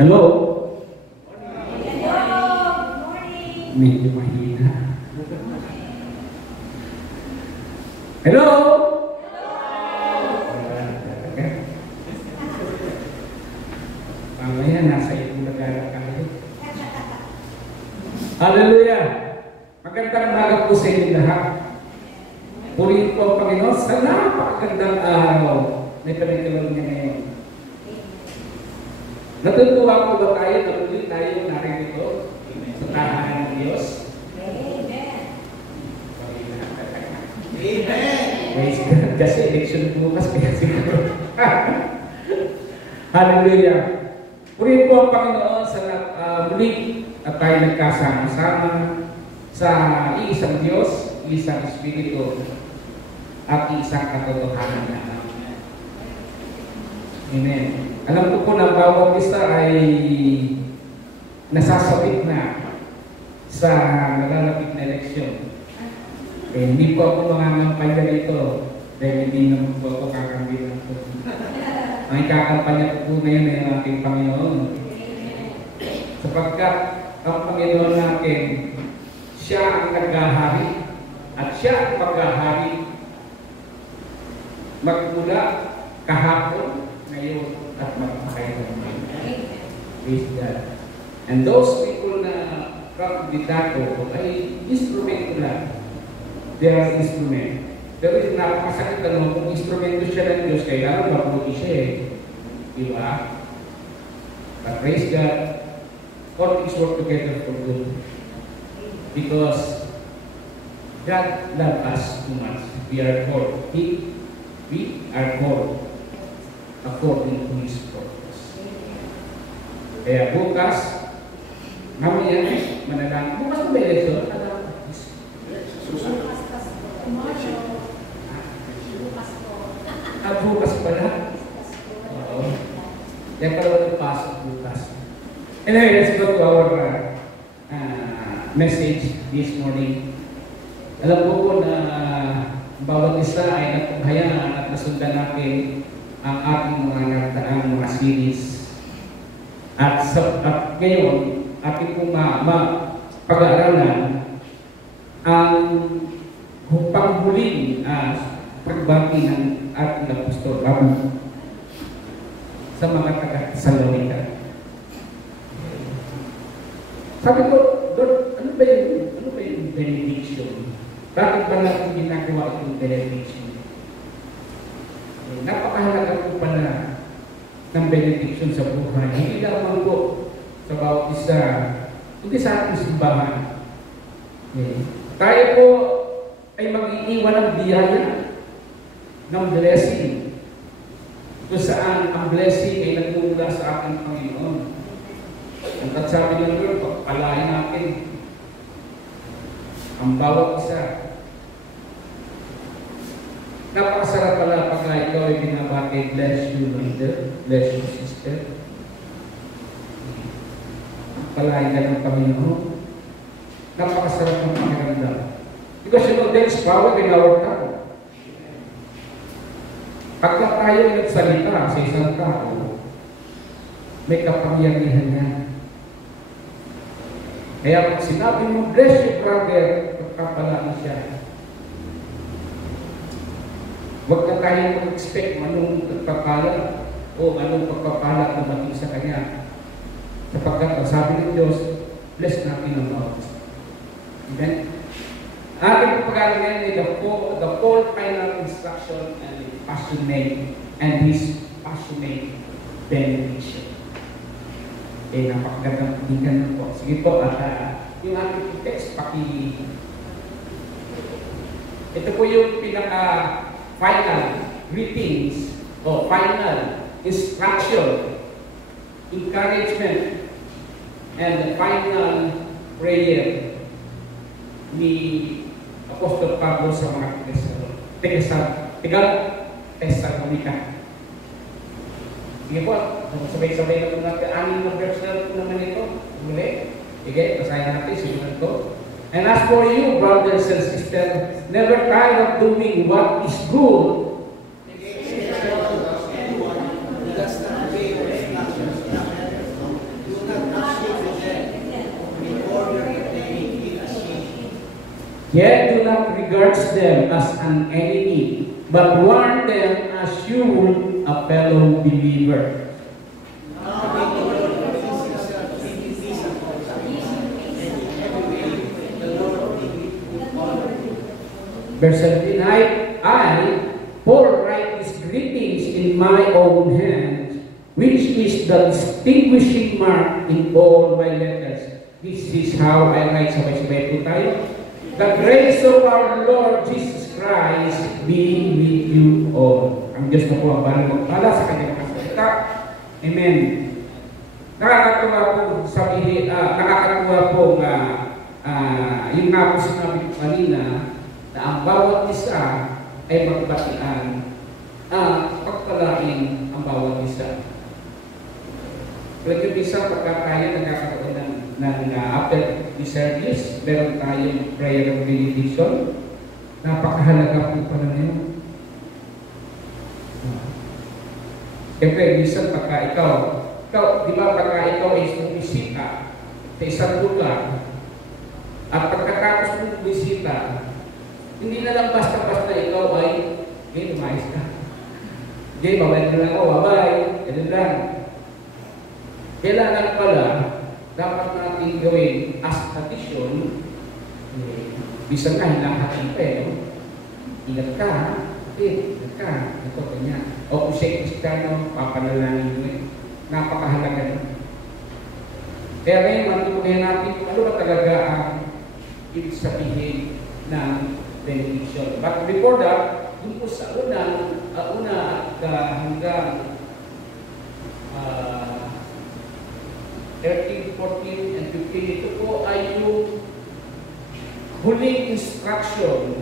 Hello? Hello. Morning. Medyo mahina. Hello? Mamaya nasa ibang nagara kayo. Hallelujah! Magandang umaga po sa inyo lahat. Purihin po ang Panginoon sa napakagandang araw na pinagkaloob niya ngayon. Natutuwa po ba tayo na ulit tayo narito sa tahanan ng Diyos? Amen. Amen. Praise God. Kasi election bukas kaya siguro. Hallelujah. Purihin po ang Panginoon sa muli at tayo nagkasama-sama sa iisang Diyos, isang Espiritu, at isang katotohanan na. Amen. Alam ko po na bawat isa ay nasasabit na sa nalalapit na eleksyon. Hindi po ako mangangampanya dito dahil hindi naman po ako kakambilan po. Ang ikakampanya po na yun ay ang ating Panginoon. Sapagkat ang Panginoon natin, siya ang naghahari at siya ang maghahari magmula kahapon, ngayon at magpakailanman. Praise God. And those people na kandidato ay instrumento lang. They are instrument. Pero yung napakasakit kung instrumento siya ng Diyos, kailangan mabuti siya eh. Diba? But praise God, all things work together for good. Because God loves us too much. We are called. We are called according to His purpose. Kaya bukas, mamaya, manalangin. Bukas na ba eleksyon? Bukas pala. Oo. Yan pala walang pasok bukas. Anyway, let's go to our message this morning. Alam ko po na bawat isa ay natunghayan at nasundan natin ang ating mga nagdaang mga series. At ngayon, ating pong pag-aaralan ang panghuling pagbati ng ating apostol Pablo sa mga taga-Thessalonica. Sabi ko, Lord, ano ba yung benediction? Bakit ba natin ginagawa itong benediction? Napakahalaga po pala ng benediction sa buhay. Hindi lamang po sa bawat isa, kundi sa ating simbahan. Tayo po ay mag-iiwan ng biyaya ng blessing kung saan ang blessing ay nagmumula sa ating Panginoon. Ang sabi ng Lord, pagpalain natin ang bawat isa. Napakasarap pala pag ikaw ay binabati, bless you, brother, bless you, sister. Palain ka ng Panginoon. Napakasarap ng pakiramdam. Because you know, there is power in our tongue. Pagka tayo ay nagsalita sa isang tao, may kapangyarihan niya. Kaya pag sinabi mo, bless you, brother, pagkapalaan siya. Huwag na tayo mag-expect anong pagpapala o anong pagpapala na maging sa kanya. Sapagkat ang sabi ng Diyos, bless natin ang bawat isa. Amen? Ating pag-aaralan ay the full final instruction and His passionate benediction. Napakagandang pakinggan po. Sige po, at yung ating text, ito po yung final greetings o final instruction, encouragement, and the final prayer ni Apostol Pablo sa mga Thessalonica. Sige po, sabay-sabay na po natin. Aning na verse na po naman ito. Muli. Sige, basahin natin. Simulan ko. And as for you, brothers and sisters, never tired of doing what is good. Yet do not regard them as an enemy, but warn them as you would a fellow believer. Verse 17, I, Paul, write these greetings in my own hand, which is the distinguishing mark in all my letters. This is how I write. Sabay-sabay po tayo. The grace of our Lord Jesus Christ be with you all. Ang Diyos na po ang balang magpala sa kanyang kasalita. Amen. Nakakatuwa po sabihin, nakakatuwa po yung nga po sinabi ko kanina, na ang bawat isa ay magbatian pagpalain ang bawat isa. Pwede isa pagka tayo nagkakaroon ng after the service, meron tayong prayer of benediction. Napakahalaga po pala na yun. Siyempre, minsan pagka ikaw, di ba pagka ikaw ay bumisita sa isang lugar, at pagkatapos mong bumisita, hindi na lang basta-basta ikaw ay, okay, lumayas ka. Okay, babay na lang ako, babay, ganun lang. Kailangan pala, dapat natin gawin as tradition, bisa nga hinahati pa ingat ka, okay, ingat ka, ito, ganyan. O kung siya Kristiyano, papanalangin mo napakahalaga na. Kaya ngayon, matutunan natin kung ano ba talaga ang ibig sabihin ng benediction. But before that, dun po sa una hanggang 13, 14, and 15, ito po ay yung huling instruction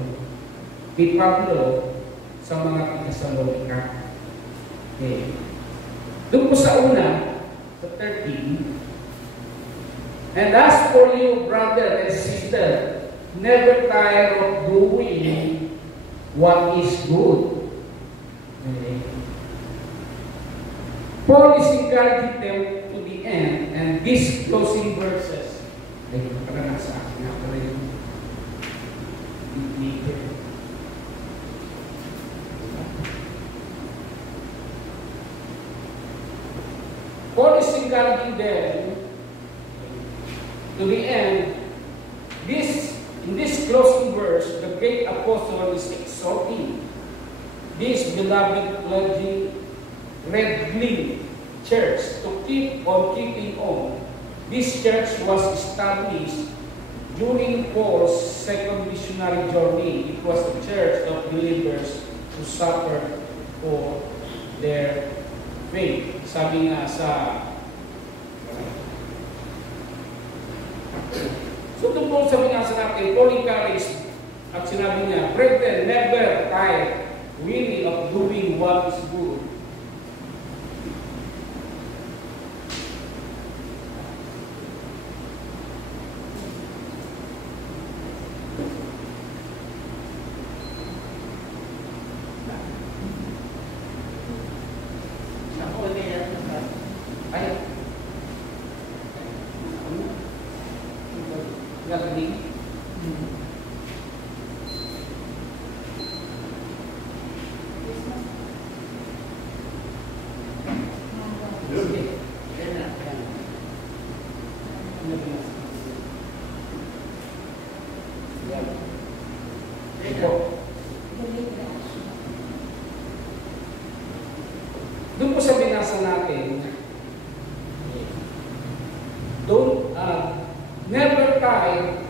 ni Pablo sa mga Thessalonica. Okay. Doon po sa una, sa 13, and as for you, brother and sister, never tire of doing what is good. Okay. Paul is encouraging them to the end, and these closing verses, ay, para nasa akin na pala yung Paul is encouraging them to the end. In this closing verse, the great apostle is exhorting this beloved Red church to keep on keeping on. This church was established during Paul's second missionary journey. It was the church of believers who suffered for their faith. Sabi nga sa so ito po sabi nga sa natin, Paul encouraged at sinabi niya, brethren, never tire weary of doing what is good. Doon po sa binasa natin, never tire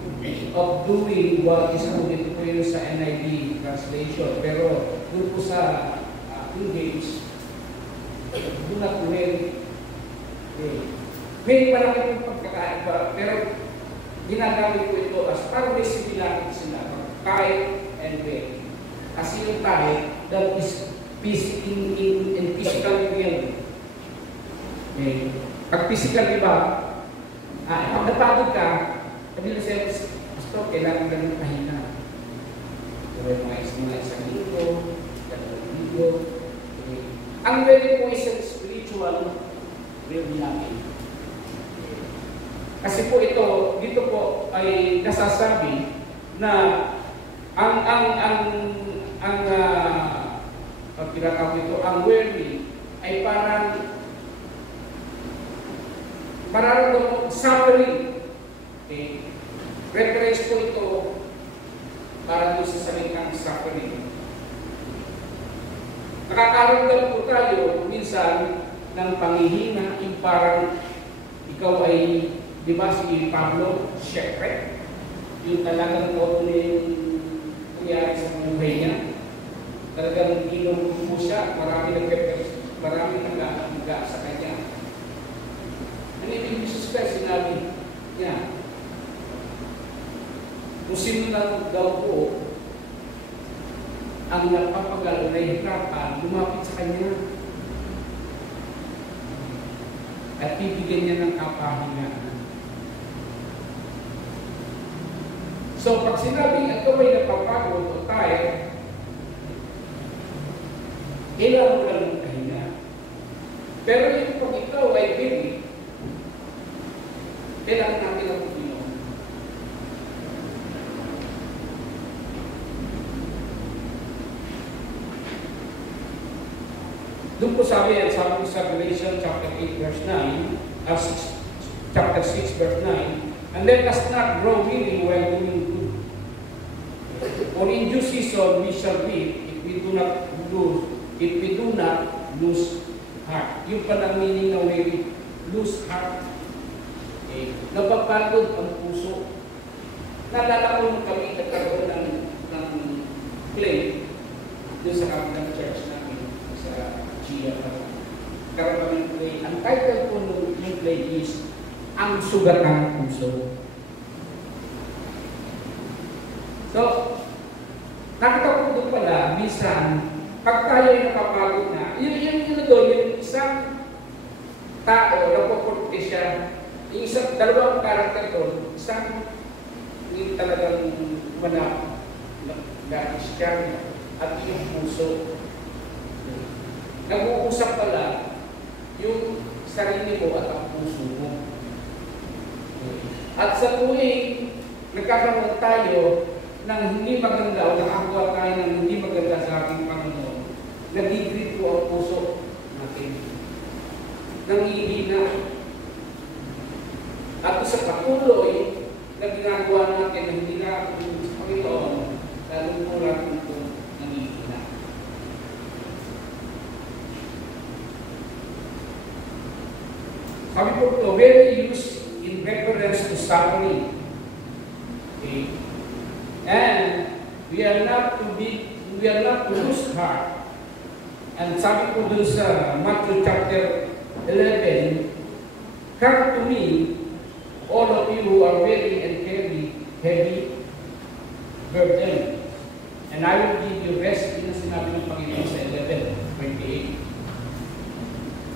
of doing what is good. Ito po yun sa NIV translation. Pero doon po sa English, do not weary. May malaki pong pagkakaiba, pero ginagamit ko ito as parang may similarity sila. Tire and weary. Kasi yung tire, that is in physical realm. Okay. Pag physical, diba? Pag napagod ka, sabi na sa'yo, Pastor, kailangan ka ng pahinga. So, mga isang linggo, dalawang linggo. Okay. Ang very po isang spiritual realm namin. Okay. Kasi po ito, dito po ay nasasabi na ang tinatawag ito, ang worry ay parang suffering. Okay? Reference po ito para doon sa salitang suffering. Nakakaramdam po tayo minsan ng panghihina, yung parang ikaw ay, di ba si Pablo, shipwreck? Yung talagang todo na yung nangyari sa buhay niya. Talagang inom po siya, marami nag-aaga sa kanya. Ang ibig Jesus Christ, sinabi niya, kung sino na daw po ang napapagal na hirapan, lumapit sa kanya at bibigyan niya ng kapahingaan. So, pag sinabing ito ay napapagod o tired, kailangan mo lang ng kahinga. Pero yung pag ikaw ay busy, kailangan natin ang Panginoon. Doon po sabi sa Revelation chapter 8 verse 9, chapter 6 verse 9, and let us not grow weary while doing good. For in due season we shall reap if we do not lose heart. Yung palang meaning na weary, lose heart. Okay. Napapagod ang puso. Naalala ko nung kami nagkaroon ng play doon sa kapilang church namin sa Gia. Karoon kami ng play. Ang title po ng play is Ang Sugatang Puso. So, nakita ko doon pala, minsan, pag tayo ay napapagod na, yung isang tao, napupunti siya, yung isang dalawang karakter doon, isang yung talagang manap na Christian at yung puso. Nag-uusap pala yung sarili mo at ang puso mo. At sa tuwing nagkakaroon tayo ng hindi maganda o nakagawa tayo ng hindi maganda sa ating Panginoon, nagigrit po ang puso natin. Nangihina. At sa patuloy na ginagawa natin na hindi nakatulong sa Panginoon, lalong po natin ito nangihina. Sabi po ito, very used in reference to suffering. Okay? And we are not to lose heart. And sabi po dun sa Matthew chapter 11, come to me, all of you who are weary and carry heavy burden, and I will give you rest. Yun ang sinabi ng Panginoon sa 11:28.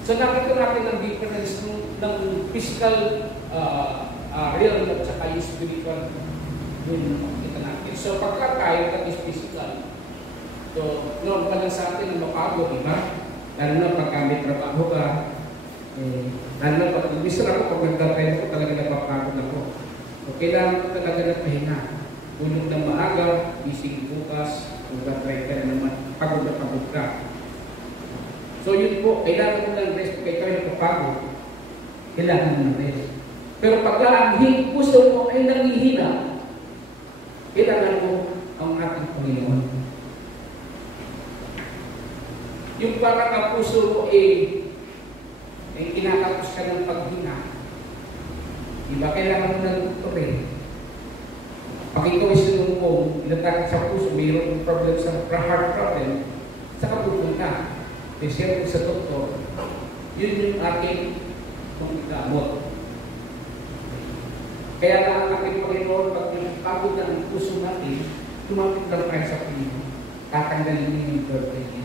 So nakita natin ang difference ng physical realm at saka yung spiritual yun makita natin. So pagkakain that is physical. So normal lang sa atin na mapagod, diba? Lalo na pagka may trabaho ka, lalo na pag bisa ako pag nagtatry ko talaga napapagod ako. So kailangan ko talaga ng pahinga. Tulog ng maaga, gising bukas, kung nagtatry ka naman, pagod na pagod ka. So yun po, kailangan mo ng rest. Kaya kayo napapagod, kailangan mo ng rest. Pero pagka ang puso mo ay nangihina, kailangan mo ang ating Panginoon. Yung parang ang puso mo ay kinakapos ka ng paghina. Diba? Kailangan mo ng doktor eh. Pag ikaw ay sinumpong, inatakit sa puso, mayroon problem sa heart problem, saka pupunta. Kasi sa doktor, yun yung ating panggamot. Kaya lang ang ating Panginoon, pag pagod na ang puso natin, tumapit lang tayo sa Panginoon. Tatanggalin niya yung burden niya.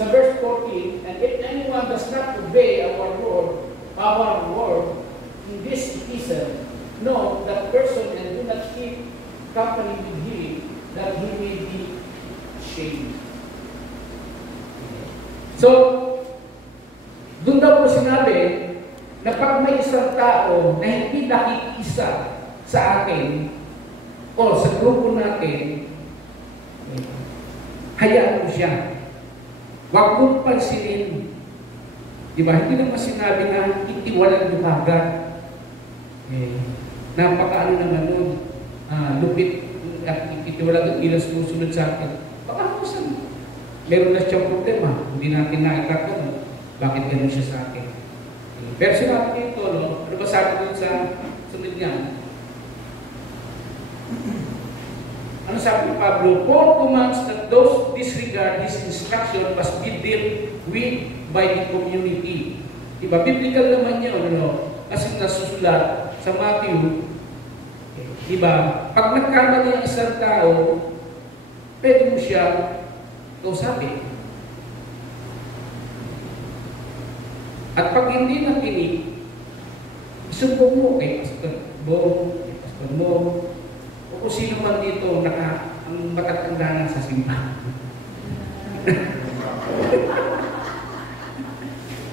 Sa verse 14, and if anyone does not obey our word in this season, know that person and do not keep company with him, that he may be ashamed. So, doon daw po sinabi na pag may isang tao na hindi nakikisa sa akin o sa grupo natin, hayaan mo siya. Huwag mong pansinin. Diba? Hindi naman sinabi na itiwalan mo agad. Napakaano naman nun, lupit at itiwalan at ilang sumusunod sa akin. Baka kusan. Meron na siyang problema. Hindi natin nakita bakit ganun siya sa akin. Pero sinabi dito, no? Ano ba sabi dun sa sunod niya? Ano sabi ni Pablo? Paul commands that those disregard his instruction must be dealt with by the community. Diba? Biblical naman yun, no? Kasi nasusulat sa Matthew, diba? Pag nagkamali ang isang tao, pwede mo siya kausapin. At pag hindi nakinig, isumbong mo kay Pastor Bo, kay Pastor Mo, o kung sino man dito ang matatanda na sa simbahan.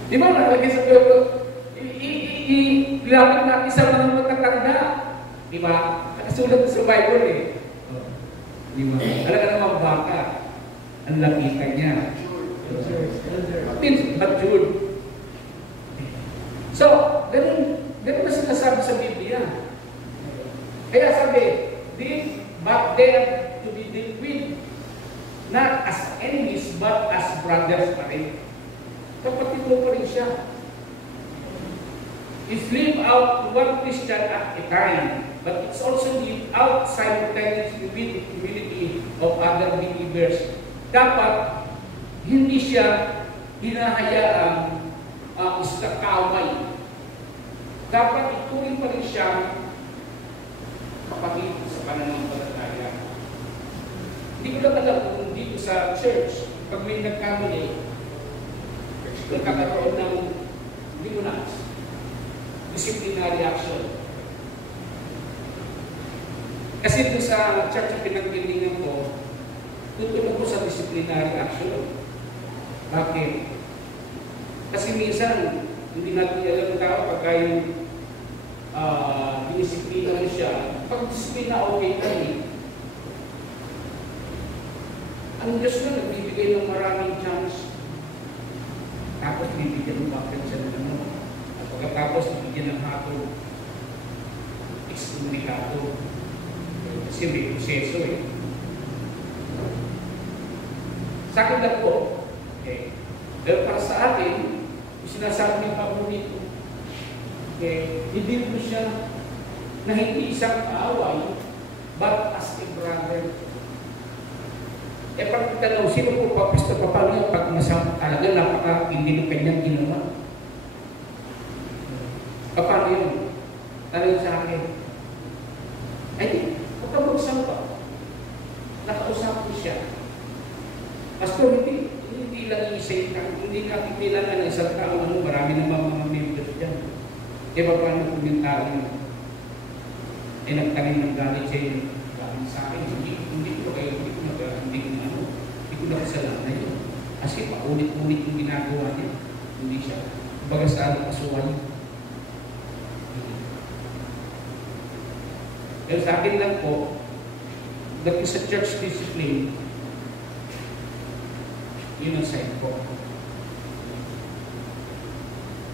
Di ba? Nakalagay sa Bible, ilapit natin sa mga matatanda. Di ba? Nakasulat sa Bible eh. Di ba? Alaga naman baka, ang lapitan niya. Mature. So, ganun na sinasabi sa Biblia. Kaya sabi, but they are to be dealt with not as enemies, but as brothers pa rin. Kapatid mo pa rin siya. It's live out one Christian at a time, but it's also live out simultaneously with the community of other believers. Dapat, hindi siya hinahayaang isang kaaway. Dapat ituloy pa rin siya kapatid sa pananampalataya. Hindi ko lang alam kung dito sa church, pag may nagkamali, nagkakaroon ng disciplinary action. Kasi dito sa church na pinanggilingan ko, tutulog ko sa disciplinary action. Bakit? Kasi minsan, hindi natin alam ng tao pagka yung dinisiplina mo siya. Pag disiplina, okay ka eh. Ang Diyos na nagbibigay ng maraming chance. Tapos bibigyan mo bakit siya ng ano. At pagkatapos bibigyan ng hato, excommunicado. Kasi may proseso eh. Sa akin lang po, okay. Pero para sa akin, sinasabi ng Pablo dito, hindi mo siya na hindi isang kaaway, but as a brother. Pag tanong, sino po pa, Pastor, paano pag masama talaga, napaka-hindi ng kanyang ginawa? Paano yun? Tanong sa akin, ay, pagkabuksang pa, nakausap ko siya. Pastor, hindi lang hindi kailangan ng isang tao, marami naman mga members dyan. Kaya paano kung yung tao yun? Nagtanim ng galit siya galing sa akin. Hindi ko nakasalanan yun. Kasi paulit-ulit yung ginagawa niya. Hindi siya. Baga sa kasuhan. Pero sa akin lang po, dahil sa church discipline, yun ang side ko.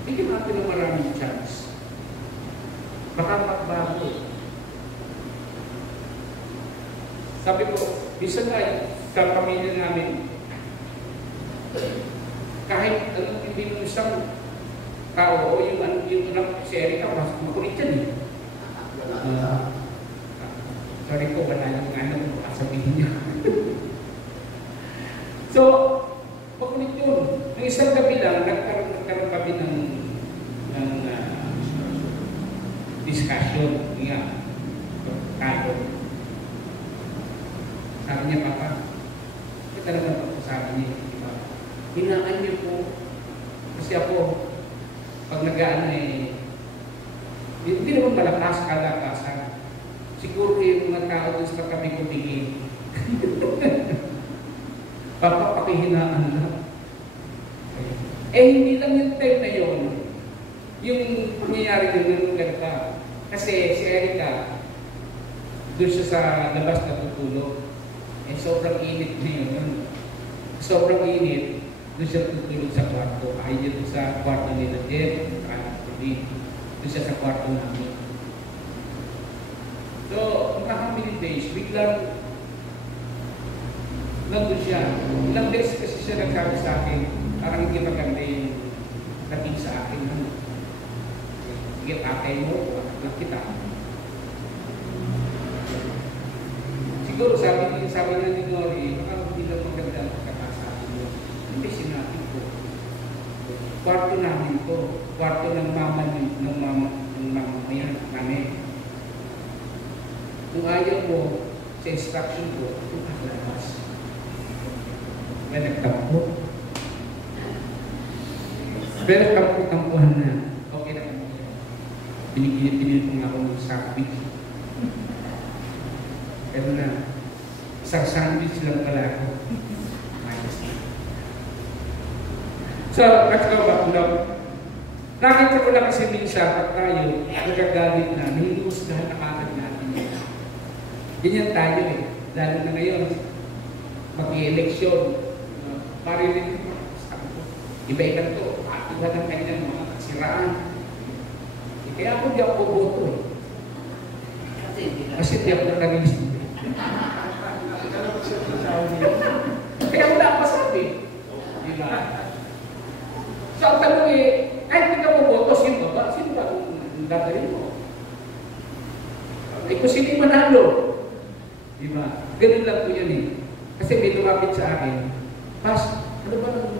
Bigyan natin ng maraming chance. Baka magbago. Sabi ko, bisa nga sa pamilya namin, kahit anong hindi mo isang tao o yung anak si Erica, mas makulit yan eh. Sorry po, wala yung ano kung kasabihin niya. So, makulit yun. Ang isang gabi lang, nagkaroon kami ng discussion. Nga, kado. Sabi niya, Papa, ito talaga sabi niya, diba? Hinaan niyo po. Kasi ako, pag nag-ano hindi naman malakas, kalakasan. Siguro yung mga tao doon sa kami kumingin. Papa, pakihinaan lang. Hindi lang yung time na yun. yung pangyayari din ng ganito. Kasi si Erica, doon siya sa labas natutulog. Eh, sobrang init ngayon. Sobrang init, doon siya tutulog sa kwarto. Ay, dito sa kwarto nila Jeff, doon siya sa kwarto namin. So, how many days, biglang nandun siya. Ilang days kasi siya nagsabi sa akin, parang hindi maganda yung dating sa akin. Sige, tatay mo, anak kita. Siguro sabi niya ni Nori, baka hindi lang maganda ang pagkakasabi mo. Hindi, sinabi ko. Kwarto namin to. Kwarto ng mama yan, namin. Kung ayaw mo sa instruction ko, ito kakalabas. May nagtampo. Pero tampuhan na. Okay na kami. Binigyan ko nga ako ng sandwich. Pero na, isang sandwich lang pala ako. So, let's go back now. Nakita ko lang kasi minsan at tayo, nagagalit na, nihinuhusgahan na kagad natin. Ganyan tayo eh. Lalo na ngayon, mag-i-eleksyon. Parinig ko, sabi ko, iba-iba to, atiwa ng kanyang mga kasiraan. Kaya ako di ako boto eh. Kasi di ako nag-list. Kaya wala pa sabi. Diba? So ang tanong eh, kahit hindi ka mo boto, sino ba? Sino ba ang dadalhin mo? Eh kung sino manalo. Diba? Ganun lang po yan eh. Kasi may lumapit sa akin, Pas, ano ba ang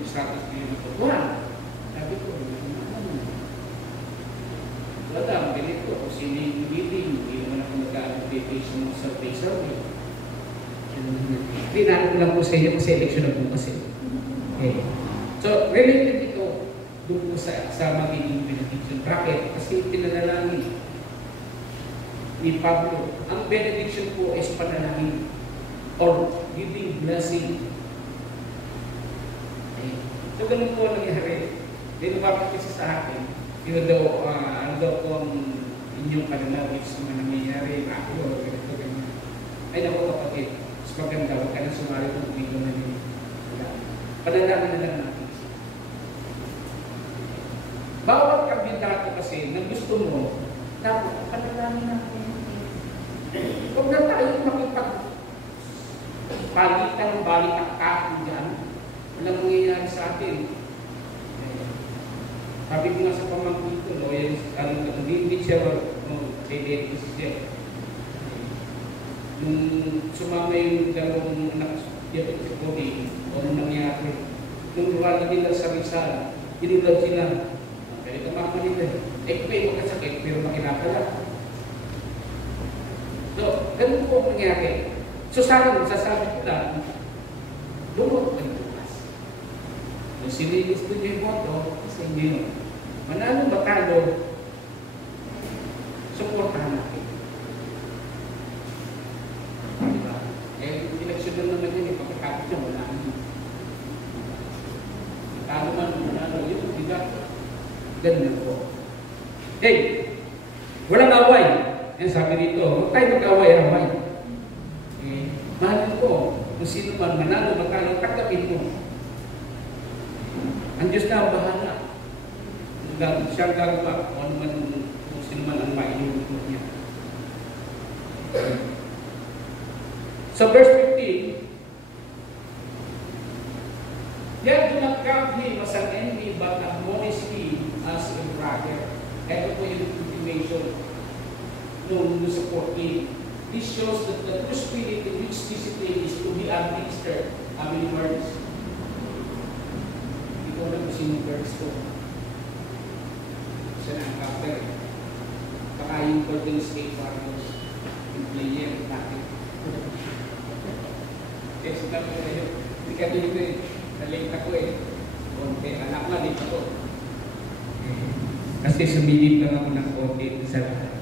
status niyo nito? Wala. Sabi ko, wala, ganito. Kung sino yung leading, hindi naman ako nag-adaptation ng survey. Hindi natin lang po sa inyo kasi election na po kasi. Okay. So, related ito doon po sa magiging benediction bracket kasi pinanalangin ni Pablo. Ang benediction po is panalangin or giving blessing. Okay. So, ganun po nangyari. Then, lumapit kasi sa akin, yun daw, ano daw po ang inyong panalangin sa mga nangyayari, ako, ganito, ganyan. Ay, naku, kapatid, mas maganda, huwag ka na sumali kung umilo na yun. Panalangin na lang natin. Bawat kandidato kasi na gusto mo, dapat panalangin natin. Huwag na tayo makipag-palitan, balik-akak dyan. Walang mangyayari sa atin. Sabi ko nga sa pamangkin ko, hindi siya pwede kasi siya. Nung sumama yung dalawang anak niya sa Kobe, o nung nangyari, nung wala nila sa Rizal, inulad sila. Kaya ito mama nila, may magkasakit, pero makinapala. So, ganun po ang nangyari. So, sana masasabi ko lang, lumot ang bukas. Kung sinilis ko niyo yung boto, sa inyo yun. Manalo batalo, supportahan natin. Diba? Eh, eleksyon lang naman yun, pagkakapit niya, wala naman. Talo man, manalo yun, diba? Ganun po. Hey, walang away. Yan sabi dito, huwag tayo mag-away-away. Eh, mahalin ko, kung sino man manalo, batalo, takapin mo. Ang Diyos na ang bahala. Siya ang gagawa kung ano man, kung sino man ang mainulog niya. So verse 15, Yet do not count him as an enemy, but admonish him as a brother. Ito po yung intimation nung sa 14. This shows that the true spirit in which discipline is to be administered. How many words? Ito na po sinong words ko. Siya na ang captain. Baka yung Golden State Warriors, yung player natin. Kaya sila ko na yun. Hindi ka dito eh. Nalate ako eh. Konti. Anak na dito ko. Kasi sumilip lang ako ng konti sa lahat.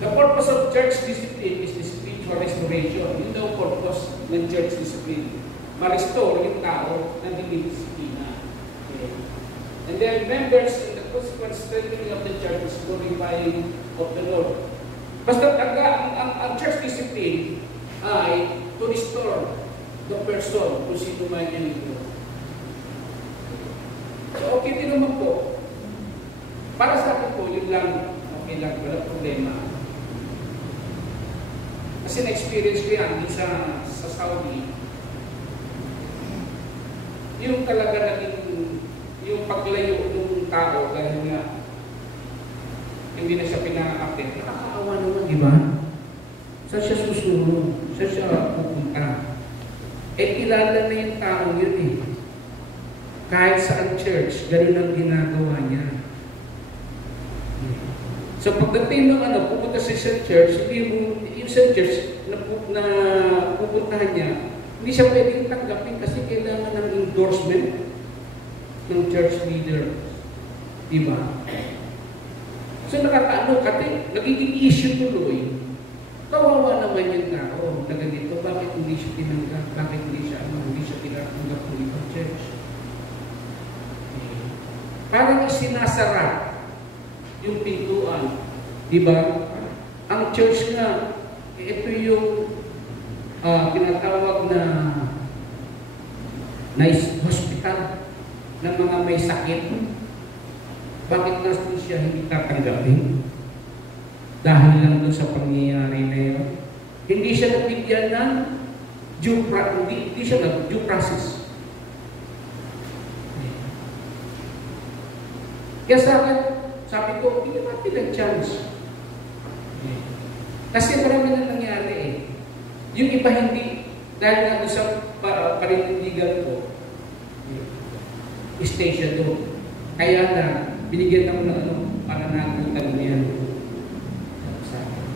The purpose of church discipline is the spiritual restoration. Yun daw purpose ng church discipline. Ma-restore yung tao na dinidisiplina. Okay. And their members in the consequent strengthening of the church is glorifying of the Lord. Basta ang church discipline ay to restore the person kung sino man yan ito. So okay din naman po. Para sa akin po, yun lang, okay lang, wala problema. Kasi na-experience ko yan sa Saudi. Yung talaga naging, yung paglayo ng tao dahil nga hindi na siya pinaka-captain. Nakakaawa naman, di ba? Saan siya susunod? Saan siya pupunta? Eh, kilala na yung tao yun eh. Kahit saan church, ganun ang ginagawa niya. So pagdating ng pupunta sa isang church, yung isang church na pupuntahan niya, hindi siya pwedeng tanggapin kasi kailangan ng endorsement ng church leader. Diba? So nakakaano, kasi nagiging issue tuloy. Kawawa naman yung tao na ganito, bakit hindi siya tinanggap, bakit hindi siya tinatanggap ng ibang church. Parang isinasara yung pintuan. Diba? Ang church nga, ito yung tinatawag na nice hospital ng mga may sakit. Bakit natin siya hindi tatanggapin? Dahil lang doon sa pangyayari na yun. Hindi siya nabigyan ng hindi siya due process. Kaya sa akin, sabi ko, hindi natin nag-chance. Kasi marami na nangyari eh. Yung iba hindi, dahil nga doon sa parinindigan ko, station doon. Kaya na, binigyan ako ng para nagutan niya.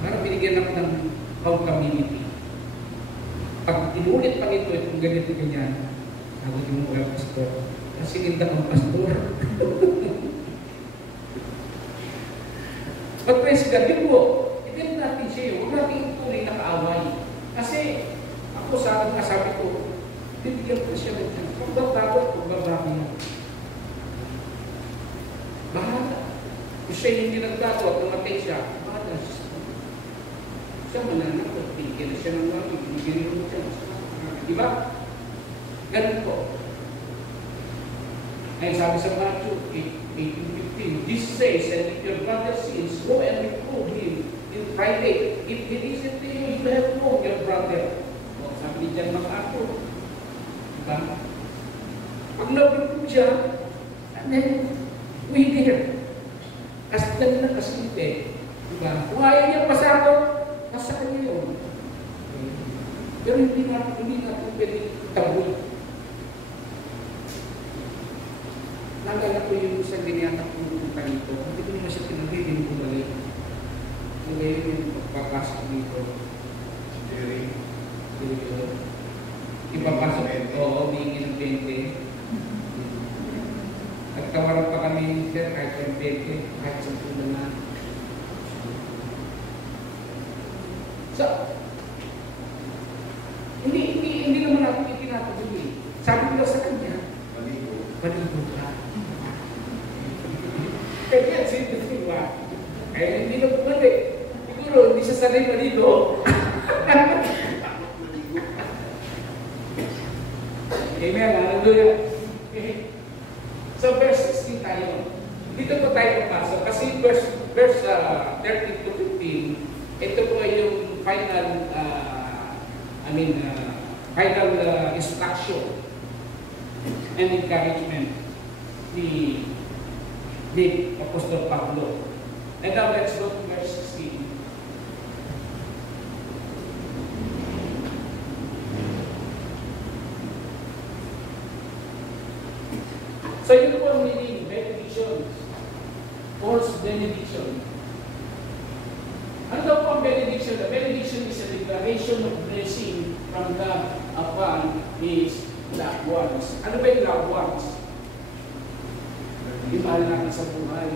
Para binigyan ako ng accountability. Pag inulit pa ito, itong ganito ganyan, sabi ko mga pastor, kasi hindi akong pastor. But praise God, yun po, hindi natin siya yun. Huwag natin tunay na kaaway. Kasi ako sa akin kasabi ko, bibigyan ko siya ng chance. Kung dapat, kung bababi na. Bahala. Kung siya hindi nagdato at namatay siya, bahala siya. Siya mananakot, tigil na siya ng mami, binigyan mo siya. Diba? Ganun po. Ay sabi sa Matthew 18:15, this says, and if your brother sins, go and reprove him in private. If he listens to you, you have known your brother. O, sabi ni John MacArthur. Diba? Pag na-reprove siya, and then, we there. Kasi lang na kasimple. Diba? Kung ayaw niya pasakot, nasa kanya yun. Pero hindi natin pwede tabuin. Nagala ko yung isang ganyan at pumunta nito. Hindi ko naman siya tinagay, hindi ko balik. Ngayon yung pagpapasok dito. Ipapasok ito, humingi ng 20. Nagtawaran pa kami sir, kahit yung 20, kahit sa puno na. So, hindi naman natin itinatuloy. Sabi ko sa kanya, maligo ka. Kaya siyempre diba? Kaya hindi na bumalik. Siguro, hindi siya sanay maligo. Amen. Hallelujah. So, verse 16 tayo. Dito po tayo papasok. Kasi verse 13 to 15, ito po ay yung final, final instruction and encouragement ni Apostle Pablo. And now let's go to verse 16. So yun po ang meaning, benediction. False benediction. Ano daw po ang benediction? The benediction is a declaration of blessing from God upon His loved ones. Ano ba yung loved ones? Yung mahal natin sa buhay.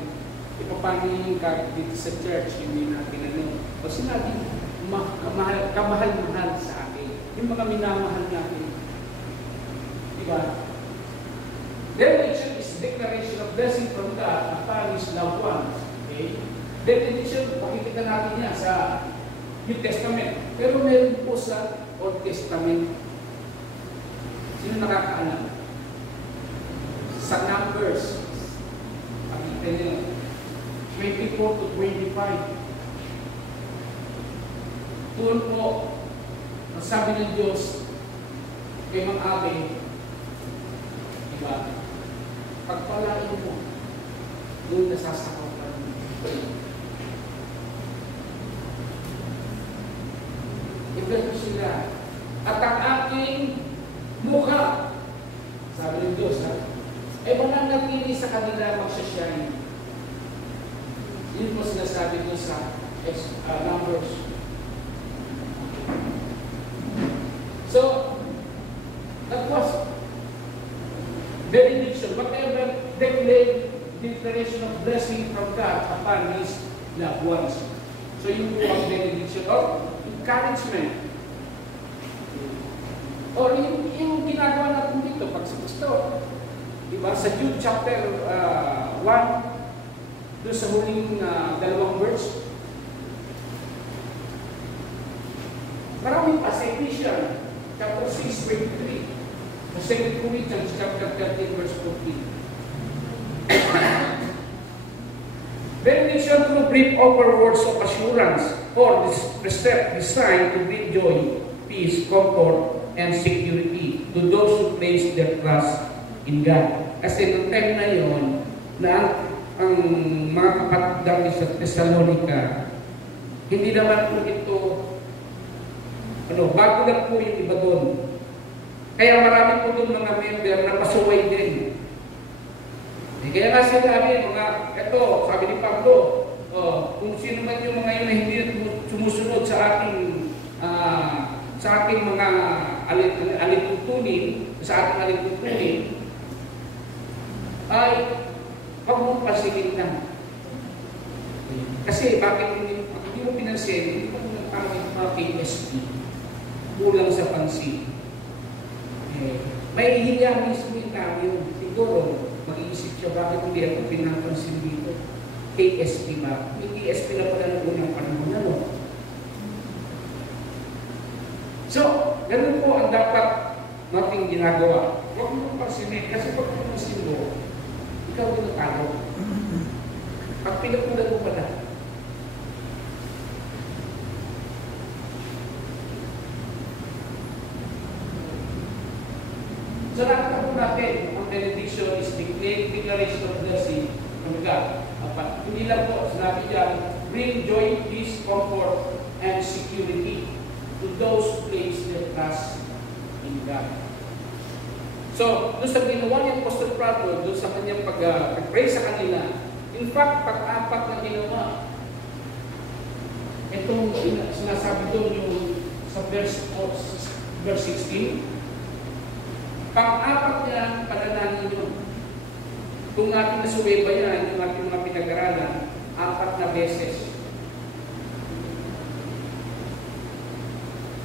Ipapano yung dito sa church, hindi natin ano. O sinabi, kamahal-mahal sa akin. Yung mga minamahal natin. Diba? Benediction is declaration of blessing from God upon His loved ones. Okay? Benediction, pakikita natin niya sa New Testament. Pero meron po sa Old Testament. Sino nakakaalam? Sa Numbers, pakikita niyo, 24 to 25. Doon po, ang sabi ng Diyos kay Mang Abe, diba? Pagpalain mo, doon nasasakaw ka ng Iba sila. At ang aking mukha, sabi ng Diyos, ay mananatili sa kanila magsashine. Yun po sinasabi ko sa Numbers. So, that was benediction. Whatever declaration of blessing from God upon His loved ones. So, yun po ang benediction or encouragement. Or yung ginagawa natin dito, pag sa gusto, diba? Sa Jude chapter 1, doon sa huling dalawang verse, maraming pa sa Ephesians chapter 6, verse 3, sa 2 Corinthians chapter 13, verse 14. Benediction through brief over words of assurance or this precept designed to bring joy, peace, comfort, and security to those who place their trust in God. Kasi noong time na yon, na ang mga kapatid dati sa Thessalonica, hindi naman po ito, bago lang po yung iba doon. Kaya marami po doon mga member na pasuway din. Kaya nga sinabi, ito, sabi ni Pablo, kung sino man yung mga yun na hindi sumusunod sa ating mga alituntunin, ay huwag mong pasilin na. Kasi bakit hindi mo pinansin, hindi mo mga KSP, kulang sa pansin. May hiya mismo yung tao yun. Siguro, mag-iisip siya, bakit hindi ako pinapansin dito? KSP ba? May KSP na pala ng unang panahon na, no? So, ganun po ang dapat nating ginagawa. Huwag mo pansinin, kasi pag pinapansin mo, ikaw din natalo. Pag pinapunan mo pala, so nakita po natin, ang benediction is declaration of blessing from God. Hindi lang po, sinabi dyan, bring joy, peace, comfort, and security to those who place their trust in God. So, doon sa ginawa niya Apostle Pablo, doon sa kanyang pag-pray sa kanila, in fact, pag-apat na ginawa, itong sinasabi doon yung sa verse 16, pang-apat niya, panalangin yun. Kung ating nasubaybayan, yung ating mga pinag-aralan, 4 na beses.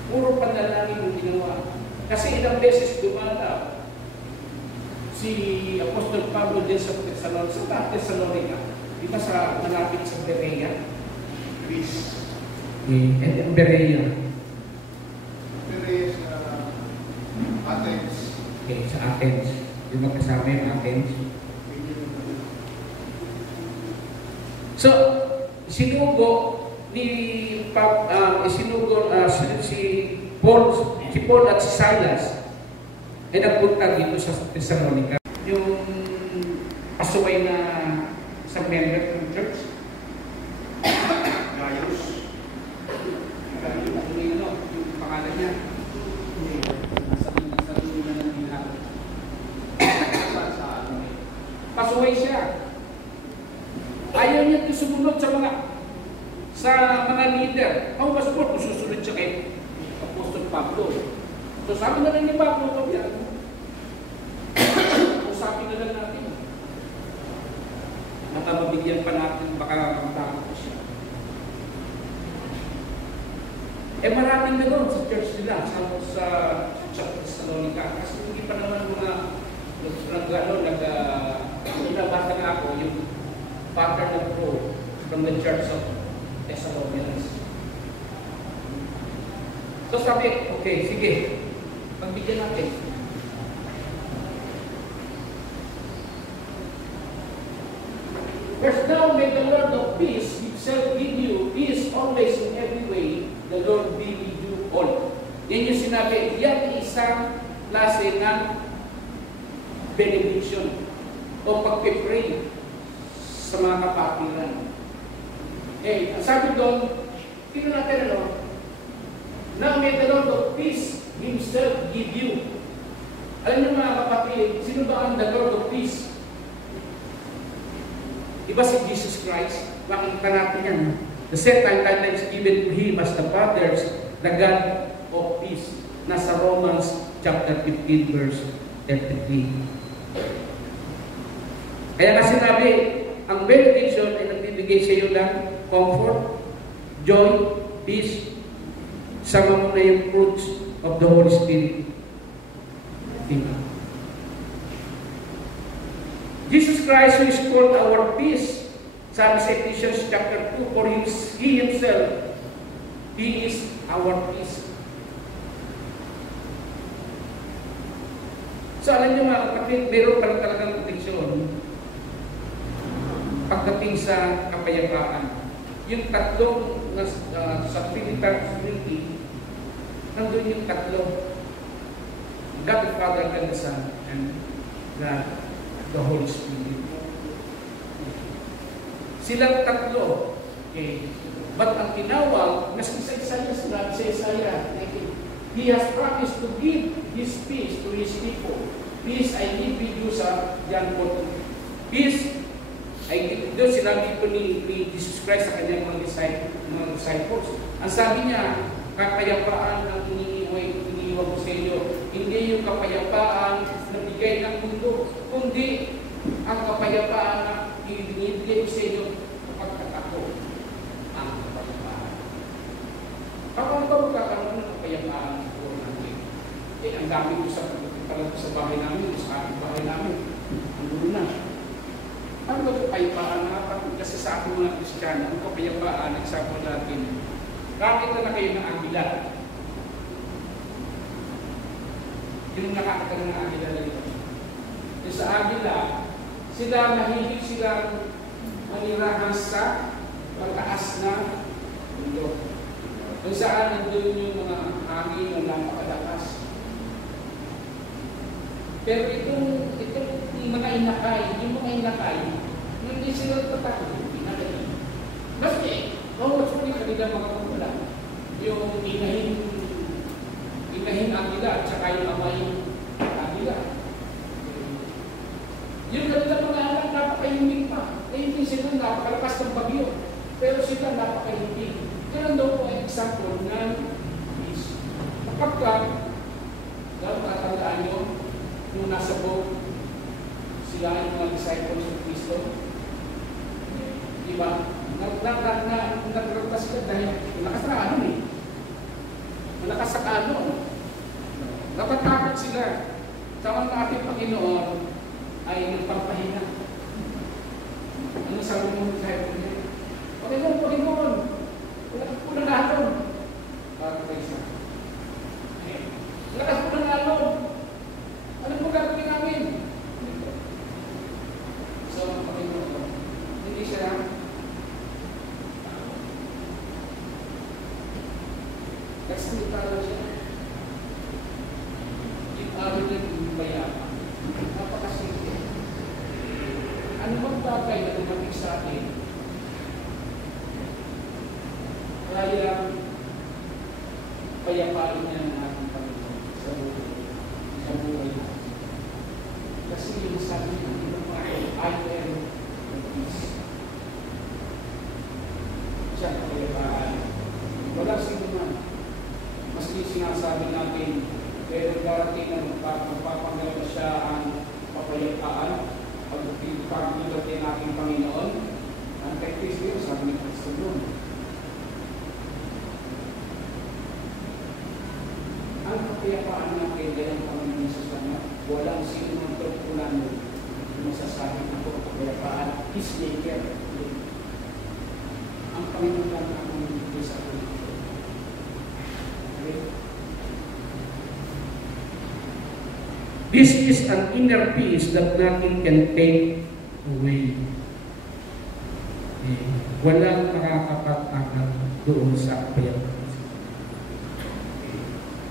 Puro panalangin yung ginawa. Kasi ilang beses dumala si Apostol Pablo din sa Thessalonica. Di ba sa malapit sa Berea? Greece. And Berea. Berea sa Athens. Okay, sa Athens. Yung magkasama yung Athens. So, sinugo ni si Paul at si Silas ay nagpunta dito sa Thessalonica. Yung pasuway na sa member ng church, Gaius. yung pangalan niya. Pasuway siya. Ayaw niya sumunod sa mga leader. Ang mas po, susunod siya kay Apostol Pablo. So sabi na lang ni Pablo, usapin na lang natin. Baka mabigyan pa natin, baka magtakot siya. Maraming na doon sa church nila, sa Thessalonica. Kasi hindi pa naman inabasa nga from the church of Thessalonians. So sabi, okay, sige, pagbigyan natin. First, now may the Lord of peace himself give you peace always in every way. The Lord be with you all. Yan yung sinabi, yan isang klase ng benediction o pagpipray sa mga kapatiran. Eh, ang sabi doon, tingnan natin ano, now may the Lord of peace himself give you. Alam niyo mga kapatid, sino ba ang the Lord of peace? Iba si Jesus Christ. Makikita natin yan. The set title is given to Him as the Father, the God of peace. Nasa Romans chapter 15 verse 33. Kaya nga sinabi, ang benediction ay nagbibigay sa iyo ng comfort, joy, peace, sama mo na yung fruits of the Holy Spirit. Amen. Jesus Christ who is called our peace. Sabi sa Ephesians chapter 2, for He Himself, He is our peace. So alam niyo mga kapatid, meron pala talagang proteksyon pagdating sa kapayapaan. Yung tatlong sa Trinity, nandun yung tatlo. God the Father, God the Son, and God the Holy Spirit. Silang tatlo. Okay. But ang tinawag, nasa Isaiah sila, sa Isaiah, He has promised to give His peace to His people. Peace I give with you sa John 14. Peace I give. Doon sinabi ko ni Jesus Christ sa kanyang mga disciples. Ang sabi niya, kapayapaan ang iniiwan ko sa inyo. Hindi yung kapayapaan na bigay ng mundo, kundi ang kapayapaan na ibinibigay ko sa inyo kapag ako ang kapayapaan. Kapag ba magkakaroon ng kapayapaan ko natin? Eh, ang dami ko sa bahay namin, sa aking bahay namin. Ang gulo na. Ano ba kapayapaan na? Kasi sa aking mga Kristiyano, ang kapayapaan, example natin, nakakita na kayo ng agila. Yung nakakita ng agila na ito. Yung sa agila, sila mahilig silang manirahan sa mataas na mundo. Kung saan nandun yung mga hangin na napakalakas. Pero itong mga inakay, hindi sila tatakot. Maski, mas muli kanila mga kumula. Yung inahin agila at saka yung amayin agila. Yung kanila mga anak, napakahimik pa. Eh, hindi sila napakalakas ng bagyo. Pero sila napakahimik. Kaya daw po ay example ng peace. Kapag tatandaan nyo, nung nasa boat, sila yung mga disciples ng Kristo. Diba? Naglalagtas sila dahil malakas na kanon eh. Malakas sa kanon. Natatakot sila. Sa mga ating Panginoon ay nagpapahinga. Ano sabi mo sa Panginoon? Panginoon! Wala po ng alon. Bakit tayo siya? Lakas po ng alon. Ano po gagawin namin? So, Panginoon, hindi siya nagsalita lang siya. Yung alon na lumayapa. Napakasimple. Ano bang bagay na dumating sa atin? Kaya payapaan niya ng ating Panginoon sa buhay natin. Kasi yung sabi ng mga I am the peace. Siya ang payapaan. Wala sino man. Maski sinasabi natin, pero darating na magpapangalaman siya ang kapayapaan pag-ibig natin ating Panginoon. Ang kay Kristo, sabi ni Kristo doon. Ang kapayapaan natin dahil ang Panginoon sa Sana, walang sino ng tagpulan mo masasabi ng kapayapaan, peacemaker. ang Panginoon lang ang bibigay sa atin. Okay? This is an inner peace that nothing can take away. Walang makakapag-akal doon sa kapayapaan.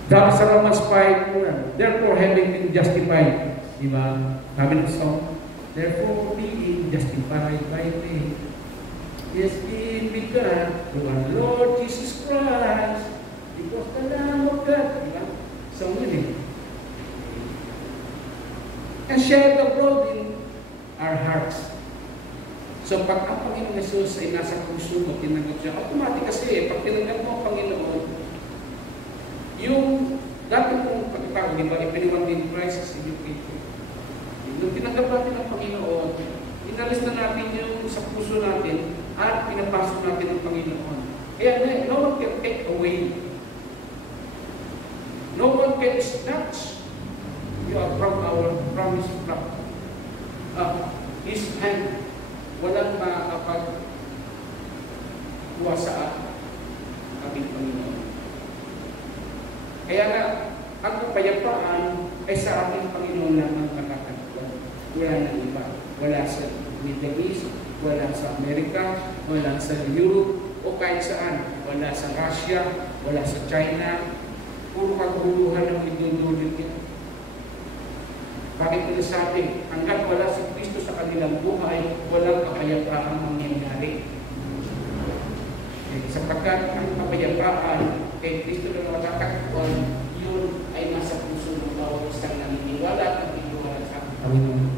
Sabi sa Romans 5, therefore having been justified, di ba? Sabi ng song, therefore being justified by faith, is in begun through our Lord Jesus Christ, because the Lamb of God, di ba? Song yun eh. And shed abroad in our hearts. So pag ang Panginoon Jesus ay nasa puso mo, tinagot siya, automatic kasi pag tinanggap mo ang Panginoon, yung dati kong pagkatao, di ba, ipiniwan din Christ as educated. Nung tinanggap natin ang Panginoon, inalis na natin yung sa puso natin at pinapasok natin ang Panginoon. Kaya no one can take away. No one can snatch you are from our promised flock. His hand, walang makakapag-kuha sa ating Panginoon. Kaya nga, ang kapayapaan ay sa ating Panginoon lamang makakatagpuan. Wala nang iba. Wala sa Middle East, wala sa Amerika, wala sa Europe, o kahit saan. Wala sa Russia, wala sa China. Puro kaguluhan ang idudulot niya. Bakit ko nasabi, hanggat wala si Kristo sa kanilang buhay, walang kapayapaan mangyayari. Sapagkat ang kapayapaan kay Kristo na matatagpuan, yun ay nasa puso ng bawat isang naniniwala at naniniwala sa Panginoon.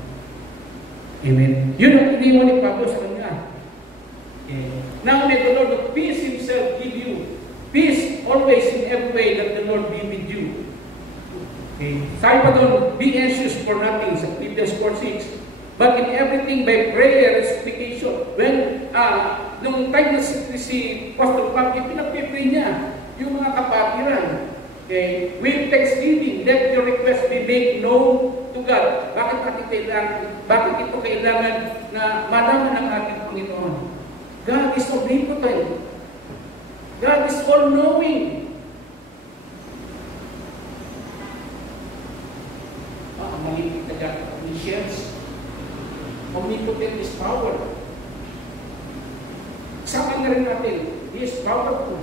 Amen. Yun ang iniwan ni Pablo sa kanya. Okay. Now may the Lord of peace Himself give you peace always in every way that the Lord be with you. Okay. Sabi pa doon, be anxious for nothing sa Philippians 4:6. But in everything by prayer and supplication. When, nung time na si Pastor Pablo, pinag-pray niya yung mga kapatiran. Okay? With thanksgiving, let your request be made known to God. Bakit ito kailangan na malaman ng ating Panginoon? God is omnipotent. God is all-knowing. Maligit na God of omniscience. Omnipotent is power. Sama na rin natin, He is powerful.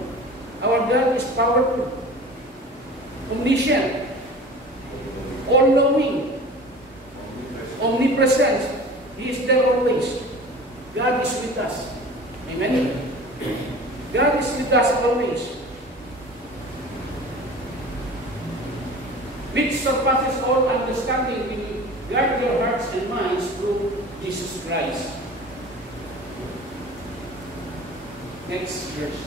Our God is powerful. Omniscient. All-knowing. Omnipresent. He is there always. God is with us. Amen? God is with us always. Which surpasses all understanding will guard your hearts and minds through Jesus Christ. Next verse.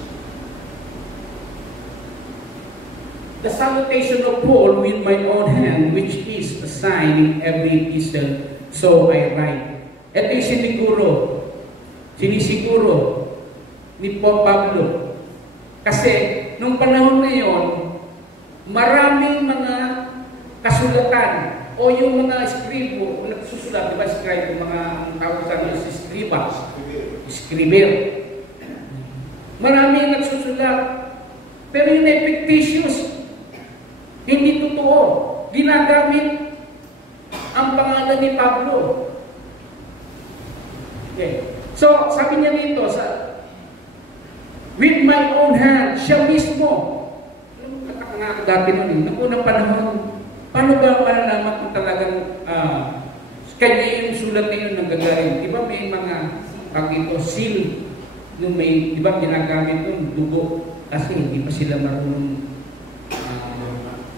The salutation of Paul with my own hand, which is a sign in every epistle, so I write. Ito yung sinisiguro ni Pablo. Kasi nung panahon na yon, maraming mga kasulatan o yung mga skribo, nagsusulat, diba scribe, yung mga tawag sa mga scriber. Maraming nagsusulat, pero yung fictitious, hindi totoo. Ginagamit ang pangalan ni Pablo. Okay. So, sabi niya dito, with my own hand, siya mismo. Dati nun, nung unang panahon, paano ba malalaman kung talagang kanya yung sulat na yun nanggagaling? Diba may mga seal, nung may, diba ginagamit nun, dugo, kasi hindi pa sila marunong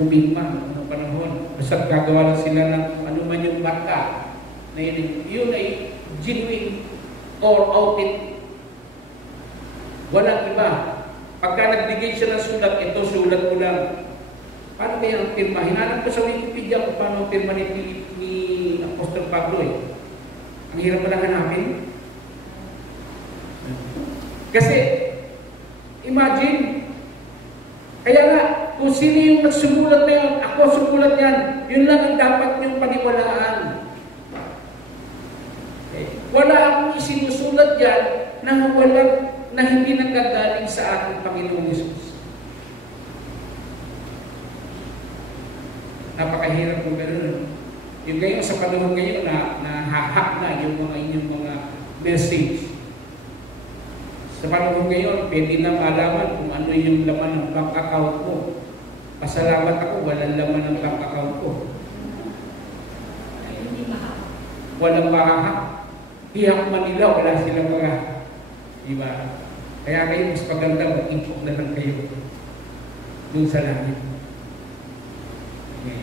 kumingma ng panahon. Basta gagawa lang sila ng ano man yung marka na yun ay genuine or authentic. Walang iba. Pagka nagbigay siya ng sulat, ito sulat ko lang. Paano kaya ang pirma? Hinanap ko sa Wikipedia kung paano ang pirma ni Apostol Pablo eh. Ang hirap pala hanapin. Kasi, imagine, kaya nga, kung sino yung nagsumulat na yun, ako sumulat yan, yun lang ang dapat niyong paniwalaan. Okay. Wala akong isinusulat yan na walang na hindi nanggagaling sa ating Panginoong Yesus. Napakahirap kung gano'n. Yung ngayon sa panahon ngayon na nahahak na yung mga inyong mga message. Sa panahon ngayon, pwede na malaman kung ano yung laman ng bank account mo. Pasalamat ako, walang laman ng bank account ko. Walang mahahak. Hiyak Manila, wala silang mga. Diba? Kaya kayo, mas maganda mag-impok na lang kayo dun sa langit. Okay.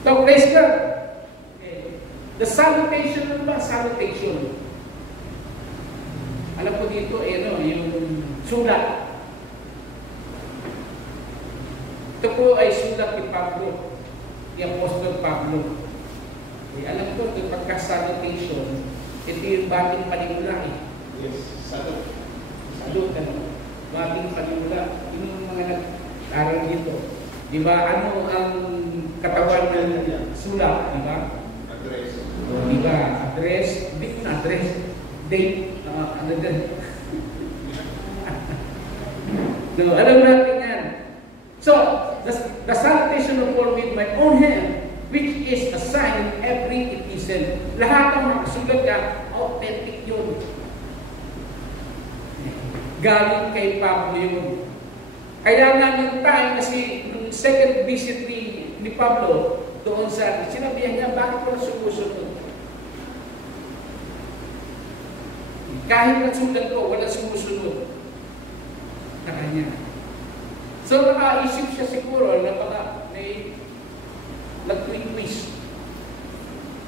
So, praise God. Okay. The salutation ng ba? Salutation. Alam ko dito, yung sulat. Ito po ay sulat ni Pablo, ni Apostol Pablo. Alam ko, yung pagka-salutation, ito yung baging panimula eh. Yes, salut. Salut, baging panimula. Yung mga nag-aral dito. Diba, ano ang katawan ng sulat, diba? Address. Diba, address, hindi ko na address, date, ano din. No, alam natin yan. So, the salutation of Paul with my own hand, which is a sign every epistle. Lahat ng nakasulat ka, authentic yun. Galing kay Pablo yun. Kaya nga ng time kasi nung second visit ni Pablo doon sa sinabihan niya, bakit wala sumusunod? Kahit nasulat ko, wala sumusunod na kanya. So nakaisip siya siguro na baka may nag-twist.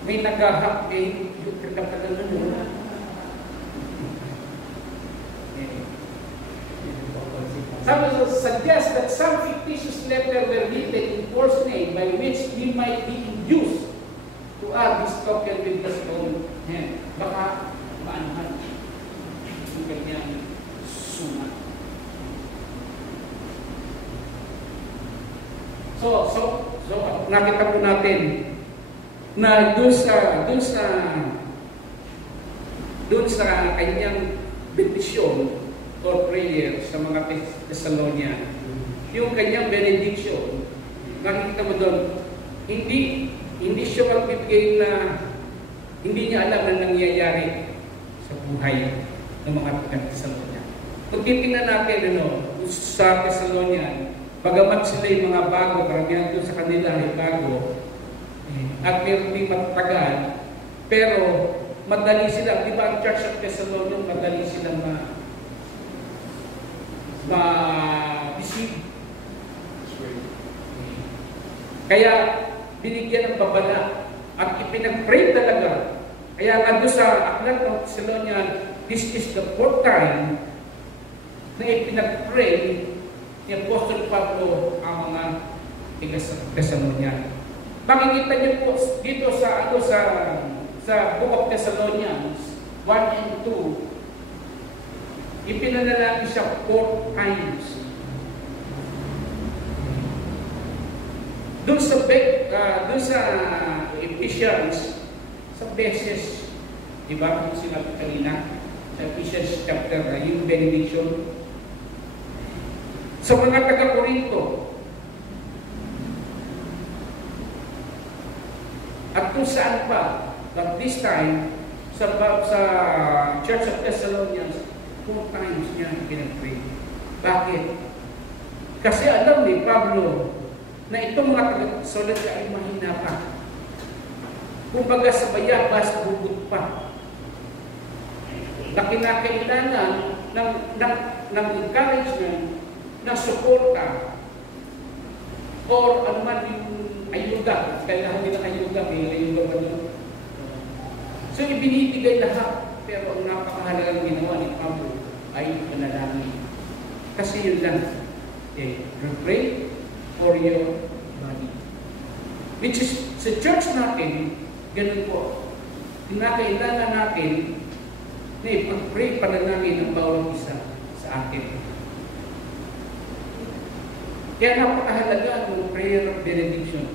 May nagahap, may yung kagatagal na Some suggest that some fictitious letters were written in Paul's name by which he might be induced to add this token with his own hand. Baka maanahan yung kanyang sumat. So, nakita po natin na doon sa kanyang betisyon or prayer sa mga Thessalonian, yung kanyang benediction, nakikita mo doon, hindi siya magbibigay na hindi niya alam na nangyayari sa buhay ng mga Thessalonian. Kung titingnan natin sa Thessalonian, bagamat sila yung mga bago, karamihan doon sa kanila ay bago, at meron din matagal, pero madali sila, di ba ang Church of Thessalonian, madali silang ma-deceive. Kaya binigyan ng babala at ipinag-pray talaga. Kaya nga doon sa aklat ng Thessalonian, this is the fourth time na ipinag-pray ni Apostol Pablo ang mga Thessalonian. Makikita niyo po dito sa Book of Thessalonians 1 and 2, ipinanalangin siya 4 times. Doon sa Ephesians, sa beses, di ba? Yung sinabi kanina, sa Ephesians chapter, yung benediction. Sa mga taga-Korinto, at kung saan pa, but this time, sa Church of Thessalonians, 4 times niya pinag-pray. Bakit? Kasi alam ni Pablo na itong mga taga-sulat ay mahina pa. Kumbaga sa bayabas, bugot pa. Na kinakailangan ng encouragement, ng suporta, or anuman yung ayuda. Kailangan nila ayuda, may ayuda ba doon? So ibinibigay lahat. Pero ang napakahalagang ginawa ni Pablo ay panalangin. Kasi yun lang. Okay. Pray for your body. Which is, sa church natin, ganun po. Kinakailangan natin na ipag-pray panalangin ng bawat isa sa atin. Kaya napakahalaga ng prayer of benediction.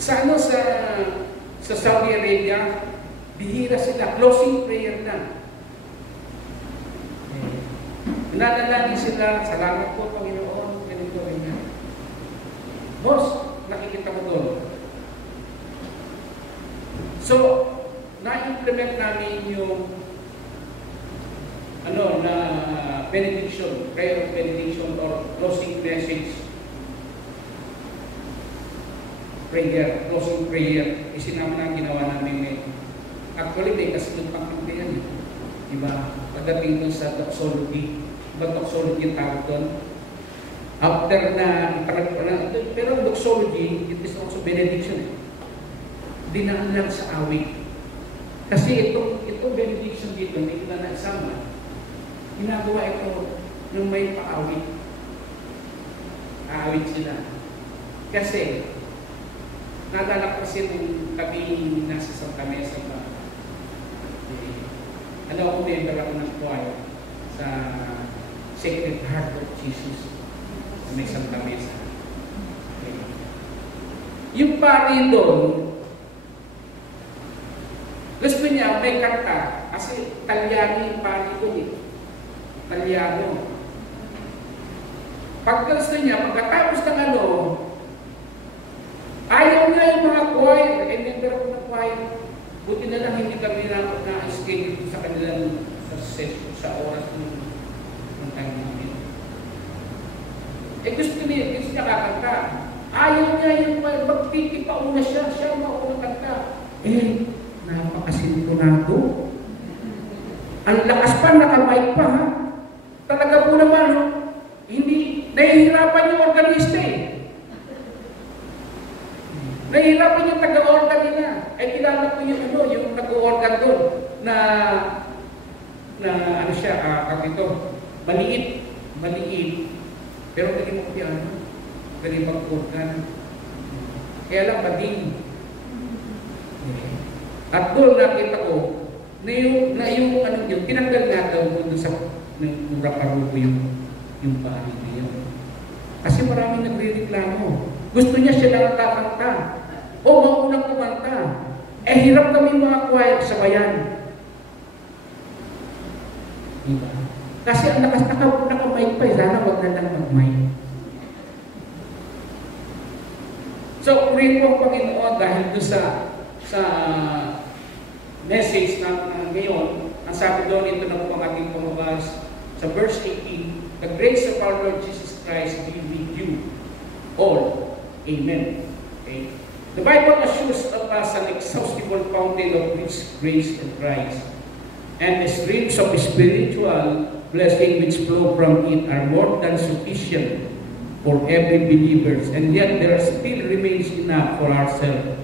Sa Saudi Arabia, Bihira sila, closing prayer na. Nanalangin sila, salamat po Panginoon, ganito rin yan. Boss, nakikita mo doon. So, na-implement namin yung na benediction, prayer of benediction or closing message prayer, closing prayer. Isinama na ginawa namin ngayon. Actually, may kasunod pang yan. Diba? Pagdating dun sa doxology. Diba doxology yung tawag doon? After na, pero doxology, it is also benediction. Dinaan lang sa awit. Kasi itong benediction dito, may ilan na isama. Ginagawa ito ng may paawit. Aawit sila. Kasi, nadala ko kasi nung kami nasa Santa Mesa pa. Ako member ako ng choir sa Sacred Heart of Jesus sa may Santa Mesa. Yung pari doon, gusto niya may kanta kasi Talyano yung pari doon eh. Talyano. Pag gusto niya, pagkatapos ng ayaw niya yung mga choir, member ako ng choir. Buti na lang hindi kami na-schedule sa kanilang sa oras ng time namin. Gusto niya kakanta. Ayaw niya yung magpikipauna siya mauna kanta. Napakasintonado. Ang lakas pa, nakamike pa ha. Talaga po naman, hindi, nahihirapan yung organista eh. Nahihirapan yung taga-organ nila. Kilala ko yung taga-organ doon na maliit. Pero galing mo piano, galing mag-organ. Kaya lang bading. At doon nakita ko, yung tinanggal nga daw doon sa raparupo yung pari niya. Kasi maraming nagre-reklamo. Gusto niya siya lang kakanta. O maunang kumanta. Hirap kami mga choir sa bayan. Diba? Kasi ang naka-mic pa, sana wag na lang mag-mic. So, pray po ang Panginoon dahil doon sa message na ngayon, ang sabi doon, ito na po ang ating pumabas sa verse 18, the grace of our Lord Jesus Christ be with you all. Amen. Okay. The Bible assures of us an exhaustible fountain of rich grace in Christ, and the streams of spiritual blessing which flow from it are more than sufficient for every believer, and yet there still remains enough for ourselves.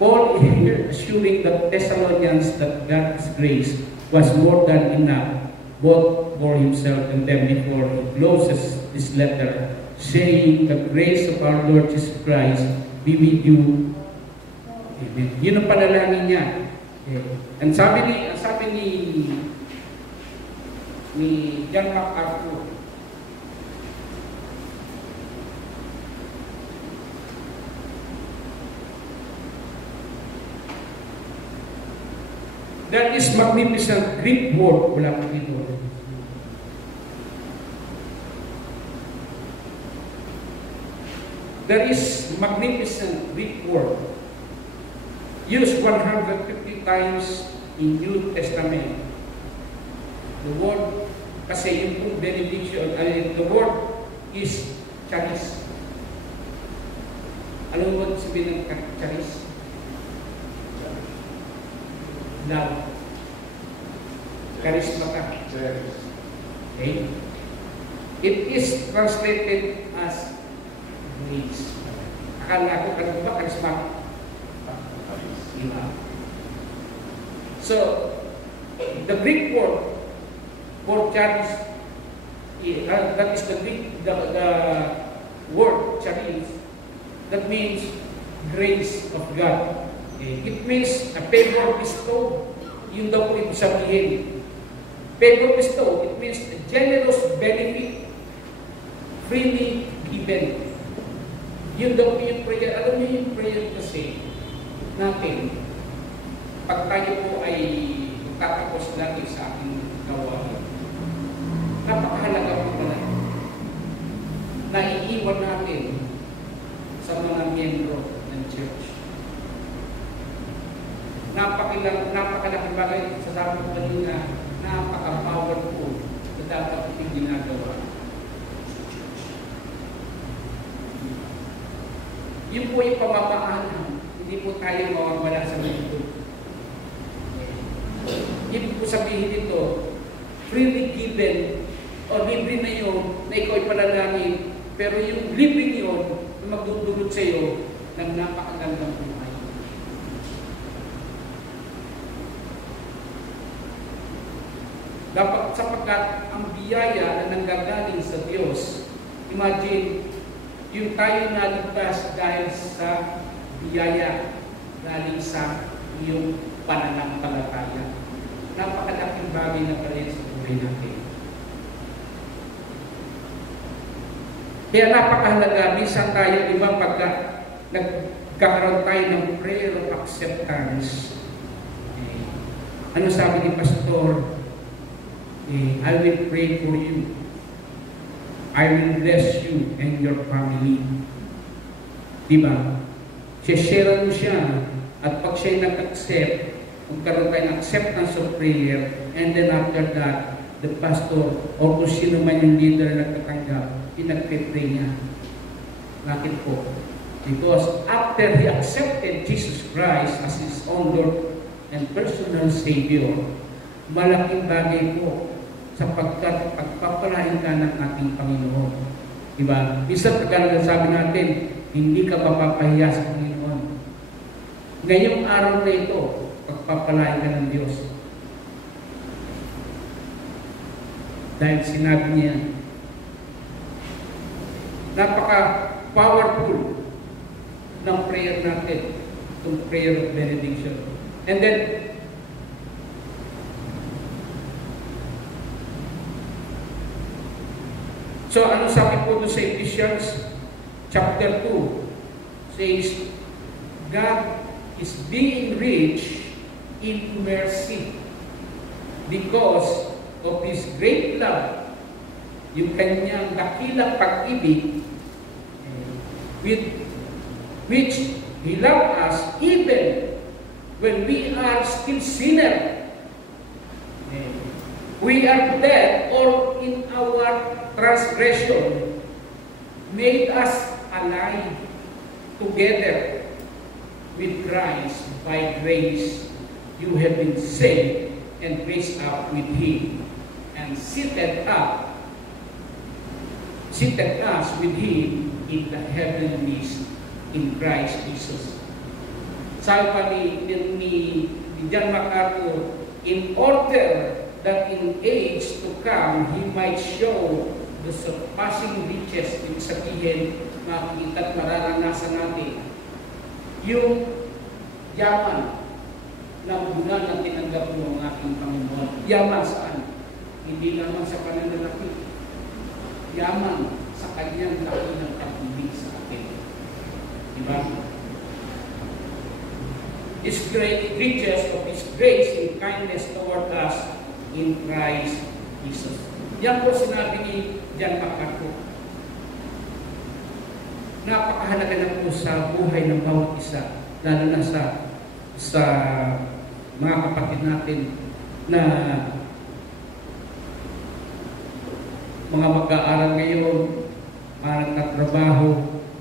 Paul is here assuring the Thessalonians that God's grace was more than enough, both for himself and them, before he closes this letter, saying, the grace of our Lord Jesus Christ be with you. Amen. Yun ang panalangin niya. Okay. And sabi ni John MacArthur, that is magnificent Greek word, wala ko dito. There is magnificent Greek word used 150 times in New Testament. The word, kasi yung benediction, the word is charis. Anong word sabihin ng charis? Love. Charismata. Okay? It is translated as grace. Akala ko kanina ba charismatic? So, the Greek word for charis, that is the word charis, that means grace of God. Okay. It means a favor bestowed. Yun daw po ito sabihin. Favor bestowed, it means a generous benefit, freely given. Yun daw po yung prayer. Alam niyo yung prayer kasi natin, pag tayo po ay tatapos lagi sa ating gawain, napakahalaga po pala na iiwan natin sa mga miyembro ng church. Napakalaking bagay sa sabi ko kanina, napaka-powerful na dapat iting ginagawa. Yun po yung pamamaanan, hindi po tayo mawawala sa mundo. Ibig po sabihin nito, freely given o libre na yun na ikaw ay panalangin, pero yung libre yun na magdudulot sa iyo ng napakagandang buhay. Dapat sapagkat ang biyaya na nanggagaling sa Diyos, imagine, yung tayo naligtas dahil sa biyaya galing sa iyong pananampalataya. Napakalaking bagay na pala sa buhay natin. Kaya napakahalaga, minsan tayo, di ba, pagka nagkakaroon tayo ng prayer of acceptance, ano sabi ni Pastor? I will pray for you. I will bless you and your family. Diba? Share mo siya. At pag siya'y nag-accept, magkaroon tayo ng acceptance of prayer, and then after that, the pastor o kung sino man yung leader na nagtatanggap, pinag-pray niya. Bakit po? Because after he accepted Jesus Christ as his own Lord and personal Savior, malaking bagay po sapagkat pagpapalain ka ng ating Panginoon. Diba? Isang pagkala sabi natin, hindi ka mapapahiya sa Panginoon. Ngayong araw na ito, pagpapalain ka ng Diyos. Dahil sinabi niya, napaka-powerful ng prayer natin, itong prayer of benediction. And then, so, ano sabi po doon sa Ephesians chapter 2? Says, God is being rich in mercy because of His great love, yung kanyang dakilang pag-ibig, with which He loved us even when we are still sinners. We are dead or in our transgression, made us alive together with Christ. By grace you have been saved and raised up with Him and seated us with Him in the heavenlies in Christ Jesus. Sabi pa ni John MacArthur, in order that in age to come, He might show the surpassing riches, ibig sabihin, makikita at mararanasan natin yung yaman na muna na tinanggap mo ang aking Panginoon. Yaman saan? Hindi naman sa pananalaki. Yaman sa kanyang laki ng pag-ibig sa atin. Diba? His great riches of His grace and kindness toward us in Christ Jesus. Yan po sinabi ni John MacArthur. Napakahalaga na po sa buhay ng bawat isa, lalo na sa mga kapatid natin na mga mag-aaral ngayon, parang nagtrabaho,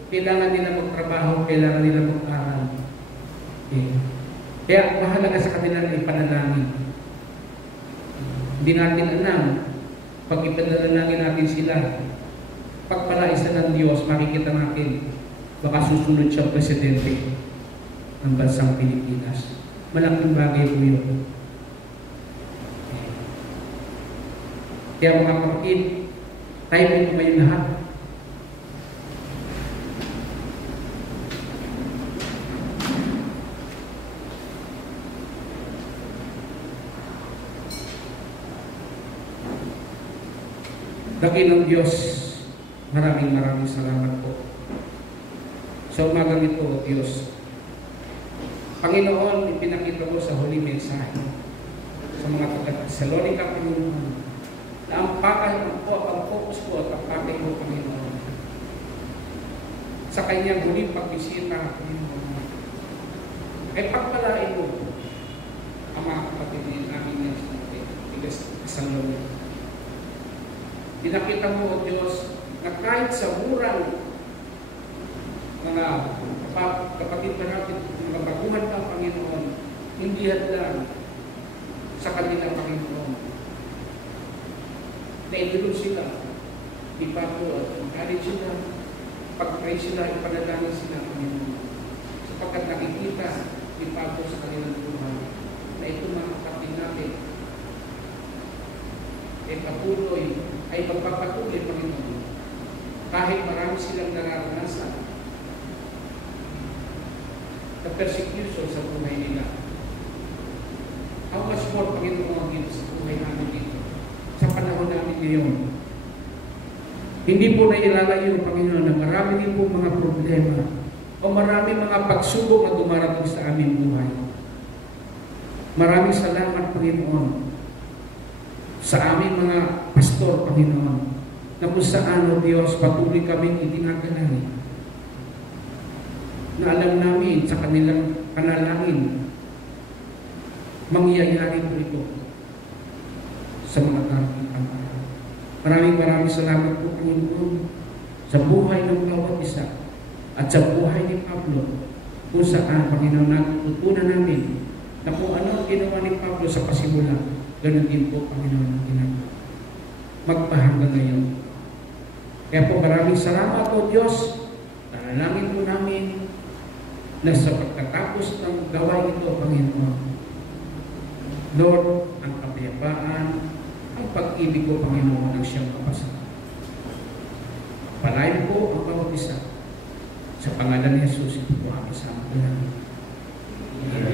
kailangan nila magtrabaho, kailangan nila mag-aral. Okay. Kaya mahalaga sa kanila na ipanalangin. Hindi natin alam, pag ipanalangin natin sila, pagpalaisa ng Diyos, makikita natin, baka susunod siya presidente ng bansang Pilipinas. Malaking bagay po yun. Kaya mga kapatid, tayo po ngayon lahat. Dakilang Diyos, maraming salamat po. Sa umagang ito, Diyos, Panginoon, ipinakita mo sa huling mensahe sa mga taga-Thessalonica, Panginoon, na ang focus ko at ang pakay mo, Panginoon, sa kanyang huling pagbisita, Panginoon, ay pagpalain mo ang mga kapatid namin sa Thessalonica. Pinakita mo, O Diyos, na kahit sa murang mga kapatid na natin, mga baguhan ka, Panginoon, hindi hadlang sa kanilang Panginoon. Naidulog sila, ipato at encourage sila, pag-pray sila, ipanalangin sila, Panginoon. Sapagkat nakikita, ipato sa kanilang buhay, na ito mga kapatid natin, ay magpapatuloy, Panginoon. Kahit marami silang nararanasan na persecution sa buhay nila. How much more, Panginoon, ang sa buhay namin dito, sa panahon namin ngayon. Hindi po na ilalayo, Panginoon, na marami din po mga problema o marami mga pagsubok na dumarating sa aming buhay. Maraming salamat, Panginoon, sa aming mga pastor, Panginoon, na kung saan, O Diyos, patuloy kaming itinagalahin, na alam namin sa kanilang panalangin, mangyayari po ito sa mga darating araw. Maraming salamat po, Panginoon, sa buhay ng bawat isa at sa buhay ni Pablo, kung saan, Panginoon, natutunan namin na kung ano ang ginawa ni Pablo sa pasimula, ganun din po, Panginoon, ang ginagawa. Magpahanggang ngayon. Kaya po maraming salamat po, Diyos. Nanalangin po namin na sa pagkatapos ng gawain ito, Panginoon, Lord, ang kapayapaan, ang pag-ibig ko, Panginoon, ang siyang kapasal. Palain po ang bawat isa. Sa pangalan ni Jesus, ito po ang kasama ko namin. Amen.